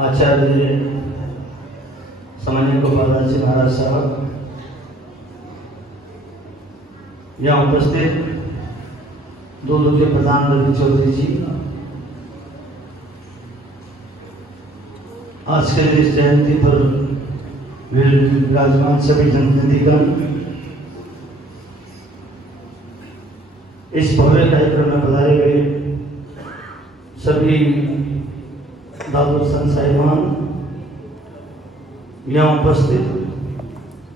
आचार्य सामान्य गोपाल जी महाराज साहब, यहाँ उपस्थित दो के प्रधान रवि चौधरी जी, आज के इस जयंती पर विराजमान सभी जनप्रतिनिधिगण, इस भव्य कार्यक्रम में पधारे गए सभी दादू संत साहिबान, यहाँ उपस्थित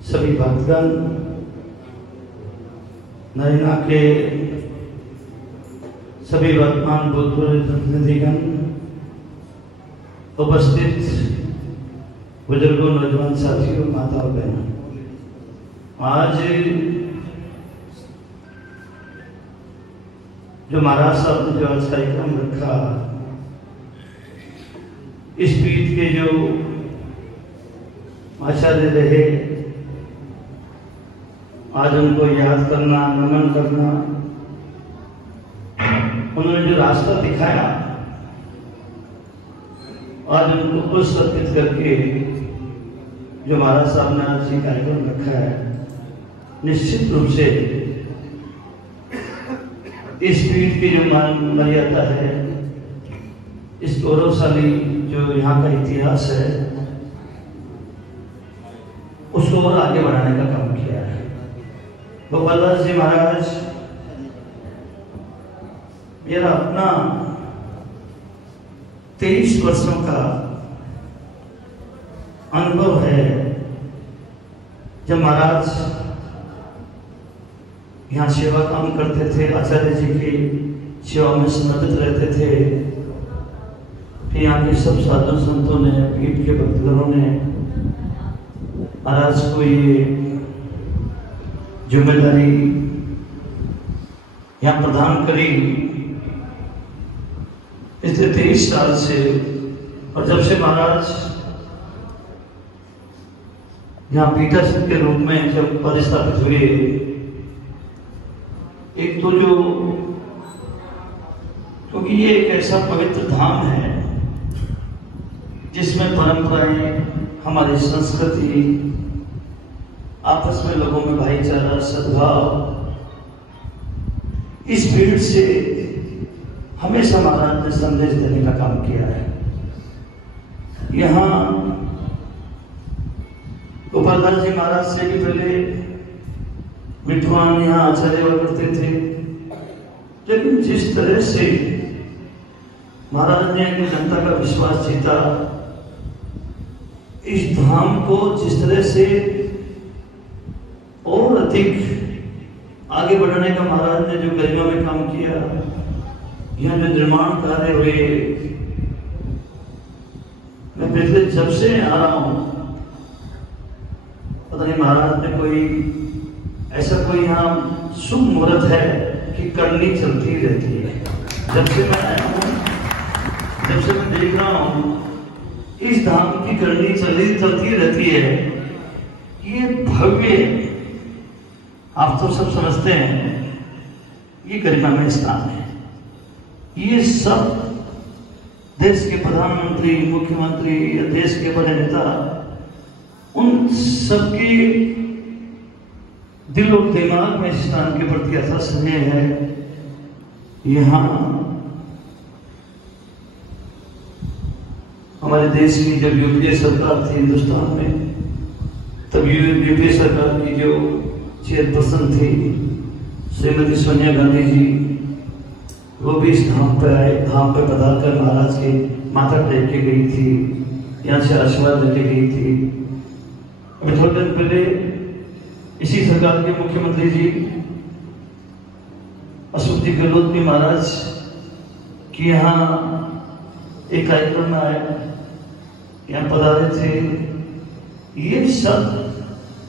सभी भक्तगण, नरेना के सभी वर्तमान भूतपूर्व प्रतिनिधिगण, उपस्थित बुजुर्गों, नौजवान साथियों, माताओं, बहनों, आज जो महाराज साहब ने जो आज कार्यक्रम रखा, इस पीठ के जो आचार्य रहे, आज उनको याद करना, नमन करना, उन्होंने जो रास्ता दिखाया, आज उनको पुरस्कृत करके जो महाराज साहब ने आज ये कार्यक्रम रखा है, निश्चित रूप से इस पीठ की जो मर्यादा है, इस गौरवशाली जो यहाँ का इतिहास है, उसको और आगे बढ़ाने का काम किया है। गोपाल दास जी महाराज, मेरा अपना 23 वर्षों का अनुभव है। जब महाराज यहाँ सेवा काम करते थे, आचार्य जी की सेवा में समर्पित रहते थे, फिर यहाँ के सब साधु संतों ने, पीठ के भक्तगणों ने महाराज को ये जिम्मेदारी यहाँ प्रदान करी। पिछले 23 साल से, और जब से महाराज यहाँ पीठासीन के रूप में जब पदस्थापित हुए, एक तो जो, क्योंकि ये एक ऐसा पवित्र धाम है जिसमें परंपराएं, हमारी संस्कृति, आपस में लोगों में भाईचारा, सद्भाव, इस पीठ से हमेशा महाराज ने संदेश देने का काम किया है। यहाँ गोपाल दास जी महाराज से भी पहले विद्वान यहाँ आचार्य हुआ करते थे, लेकिन जिस तरह से महाराज ने जनता का विश्वास जीता, इस धाम को जिस तरह से और अधिक आगे बढ़ाने का महाराज ने जो गरिमा में काम किया, यहाँ जो निर्माण कार्य हुए, मैं पिछले जब से आ रहा हूं, पता नहीं महाराज ने कोई ऐसा कोई यहाँ शुभ मुहूर्त है कि करनी चलती रहती है। जब से मैं आया हूँ, जब से मैं देख रहा हूँ, इस धाम की करनी चलती रहती है। ये भव्य, आप तो सब समझते हैं, ये गरिमामय स्थान है। ये सब देश के प्रधानमंत्री, मुख्यमंत्री या देश के बड़े नेता, उन सबके दिल और दिमाग में इस स्थान के प्रति ऐसा स्नेह है। यहाँ हमारे देश की जब यूपीए सरकार थी हिंदुस्तान में, तब यूपीए सरकार की जो चेयरपर्सन थी श्रीमती सोनिया गांधी जी, वो भी इस धाम पर आए, धाम पर पधार कर महाराज के माथा टेक के गई थी, यहाँ से आशीर्वाद लेके गई थी। अभी थोड़े दिन पहले इसी सरकार के मुख्यमंत्री जी अशोक जी गहलोत भी महाराज की यहाँ एक कार्यक्रम में आए, यहाँ पधारे थे। ये सब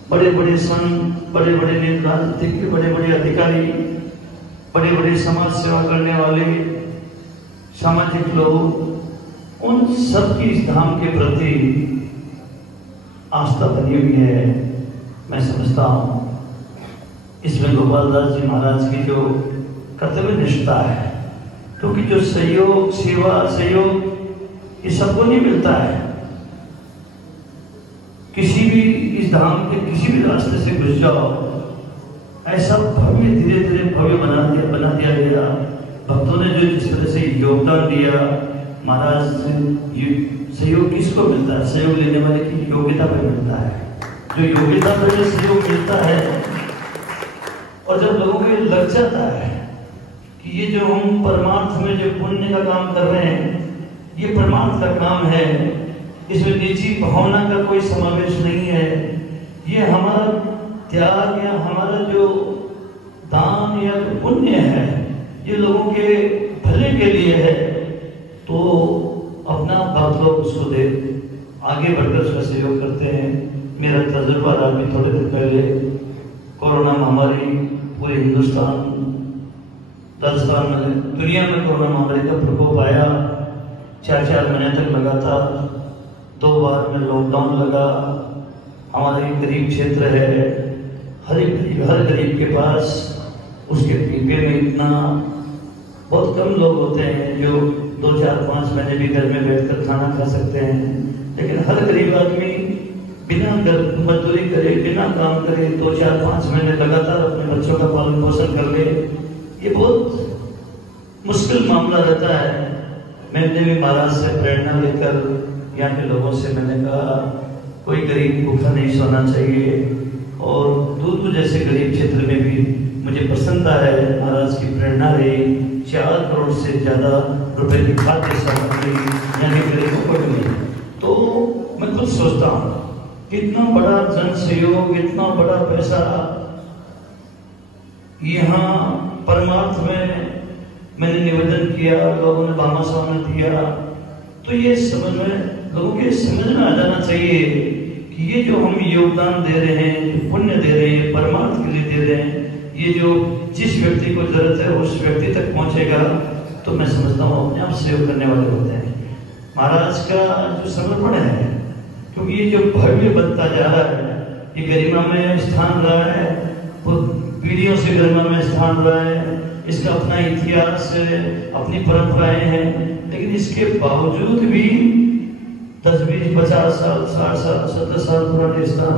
बड़े बड़े संत, बड़े बड़े नेता, राजनीतिक के बड़े बड़े अधिकारी, बड़े बड़े समाज सेवा करने वाले सामाजिक लोग, उन सब की इस धाम के प्रति आस्था बनी हुई है। मैं समझता हूँ इसमें गोपाल दास जी महाराज की जो कर्तव्य निष्ठा है, क्योंकि जो सहयोग, सेवा, सहयोग ये सबको नहीं मिलता है। किसी भी इस धाम के किसी भी रास्ते से घुस जाओ, ऐसा भव्य धीरे धीरे भव्य बना दिया गया। भक्तों ने जो जिस तरह से योगदान दिया, महाराज सहयोग किसको मिलता है? सहयोग लेने वाले की योग्यता पर मिलता है। जो योग्यता पर जो सहयोग मिलता है, और जब लोगों को ये लग जाता है कि ये जो हम परमार्थ में जो पुण्य का काम कर रहे हैं, ये परमार्थ का काम है, इसमें निजी भावना का कोई समावेश नहीं है, ये हमारा त्याग या हमारा जो दान या जो पुण्य है, ये लोगों के भले के लिए है, तो अपना भक्त लोग उसको दे आगे बढ़कर उसका सहयोग करते हैं। मेरा तजुर्बा रहा भी थोड़े दिन पहले, कोरोना महामारी पूरे हिंदुस्तान, राजस्थान में, दुनिया में कोरोना महामारी का प्रकोप आया। 4 महीने तक लगातार 2 बार में लॉकडाउन लगा। हमारे गरीब क्षेत्र है, हर गरीब के पास उसके पीपे में इतना बहुत कम लोग होते हैं जो 2, 4, 5 महीने भी घर में बैठकर खाना खा सकते हैं। लेकिन हर गरीब आदमी बिना मजदूरी करे, बिना काम करे 2, 4, 5 महीने लगातार अपने बच्चों का पालन पोषण कर ले, ये बहुत मुश्किल मामला रहता है। मैंने भी महाराज से प्रेरणा लेकर यहाँ के लोगों से मैंने कहा, कोई गरीब भूखा नहीं सोना चाहिए। और दूर जैसे गरीब क्षेत्र में भी मुझे प्रसन्नता है, महाराज की प्रेरणा रही। 4 करोड़ से ज़्यादा रुपए की खाद्य सामग्री यानी गरीबों को मिली। तो मैं खुद सोचता हूँ कितना बड़ा जन सहयोग, इतना बड़ा पैसा यहाँ परमार्थ में मैंने निवेदन किया, लोगों ने भामाशाह में दिया। तो ये समझ में लोगों के समझ में आ जाना चाहिए कि ये जो हम योगदान दे रहे हैं, जो पुण्य दे रहे हैं, परमार्थ के लिए दे रहे हैं, ये जो जिस व्यक्ति को जरूरत है उस व्यक्ति तक पहुंचेगा, तो मैं समझता हूँ अपने आप सहयोग करने वाले होते हैं। महाराज का जो समर्पण है, क्योंकि ये जो भव्य बनता जा रहा है, ये गरिमा में स्थान रहा है, वो पीढ़ियों से गरिमा में स्थान रहा है, इसका अपना इतिहास है, अपनी परंपराएं हैं। लेकिन इसके बावजूद भी 10, 20, 50 साल, 60 साल, 70 साल पुराने स्थान,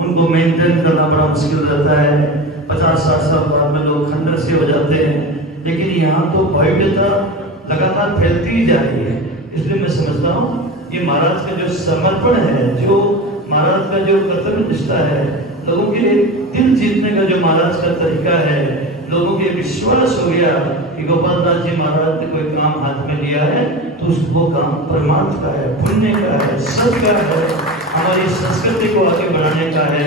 उनको मेंटेन करना बड़ा मुश्किल रहता है। 50-60 साल बाद में लोग खंडर से हो जाते हैं। लेकिन यहाँ तो भव्यता लगातार फैलती ही जा रही है। इसलिए मैं समझता हूँ ये महाराज का जो समर्पण है, जो महाराज का जो कर्तव्य निष्ठा है, लोगों के दिल जीतने का जो महाराज का तरीका है, लोगों के विश्वास हो गया कि गोपाल दास जी महाराज ने कोई काम हाथ में लिया है तो उसको काम परमार्थ का है, पुण्य का है, सत्य का है, हमारी संस्कृति को आगे बढ़ाने का है,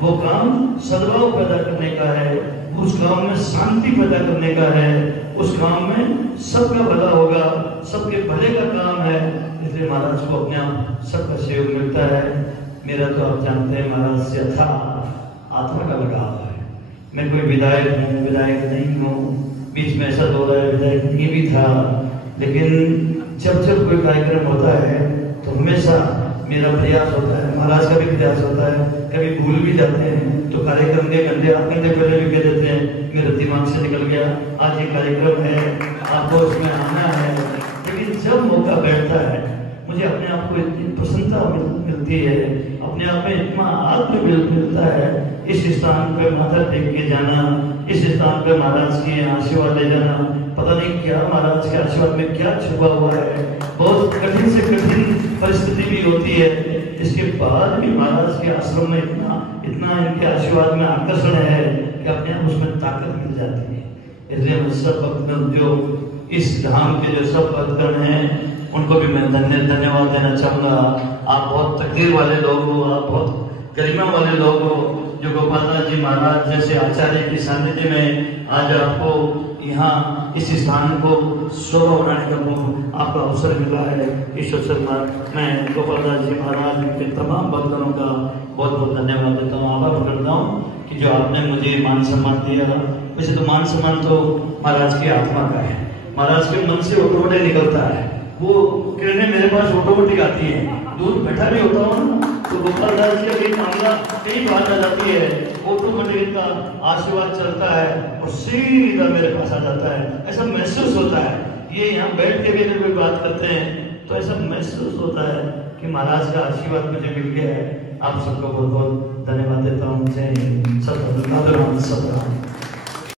वो काम सद्भाव पैदा करने का है, उस काम में शांति पैदा करने का है, उस काम में सबका भला होगा, सबके भले का काम है। इसलिए महाराज को अपने आप सबका सहयोग मिलता है। मेरा तो आप जानते हैं महाराज से अथाह आत्मा का लगाव है। मैं कोई विधायक हूँ, विधायक नहीं हूँ, बीच में ऐसा दौर है विधायक नहीं भी था, लेकिन जब कोई कार्यक्रम होता है तो हमेशा मेरा प्रयास होता है, महाराज का भी प्रयास होता है। कभी भूल भी जाते हैं तो कार्यक्रम के घंटे आध घंटे पहले भी कह देते हैं, मेरे दिमाग से निकल गया, आज ये कार्यक्रम है, आपको उसमें आना है। लेकिन जब मौका बैठता है मुझे अपने आप को इतनी प्रसन्नता मिलती है, अपने आप में इतना आत्म मिलता है। इस स्थान पर माथा टेक के जाना, इस स्थान पर महाराज की आशीर्वाद ले जाना, पता नहीं क्या महाराज के आशीर्वाद में क्या छुपा हुआ है। बहुत कठिन से कठिन परिस्थिति भी होती है, इसके बाद भी महाराज के आश्रम में इतना इनके आशीर्वाद में आकर्षण है कि अपने आप उसमें ताकत मिल जाती है। इसलिए मैं सब भक्तगण जो इस धाम के जो सब भक्तगण हैं उनको भी मैं धन्यवाद देना चाहूँगा। आप बहुत तकदीर वाले लोग हो, आप बहुत गरिमा वाले लोग हो, जो गोपाल दास जी महाराज जैसे आचार्य की सानिध्य में आज आपको यहाँ इस स्थान को शोभा बनाने का आपका अवसर मिला है। इस अवसर पर मैं गोपाल दास जी महाराज के तमाम भक्तों का बहुत बहुत धन्यवाद देता हूँ, आभार करता हूँ कि जो आपने मुझे मान सम्मान दिया। वैसे तो मान सम्मान तो महाराज की आत्मा का है, महाराज के मन से ऑटोमेटिक निकलता है, वो किरणें मेरे पास ऑटोमेटिक आती है। दूर बैठा भी होता हूँ तो गोपाल दास जी का मामला कई बार आ जाती है, ऑटोमेटिक इनका आशीर्वाद चलता है और सीधा मेरे पास आ जाता है, ऐसा महसूस होता है। ये यहाँ बैठ के भी अगर कोई बात करते हैं तो ऐसा महसूस होता है कि महाराज का आशीर्वाद मुझे मिल गया है। आप सबको बहुत बहुत धन्यवाद देता हूँ। जय हिंद। सतराम।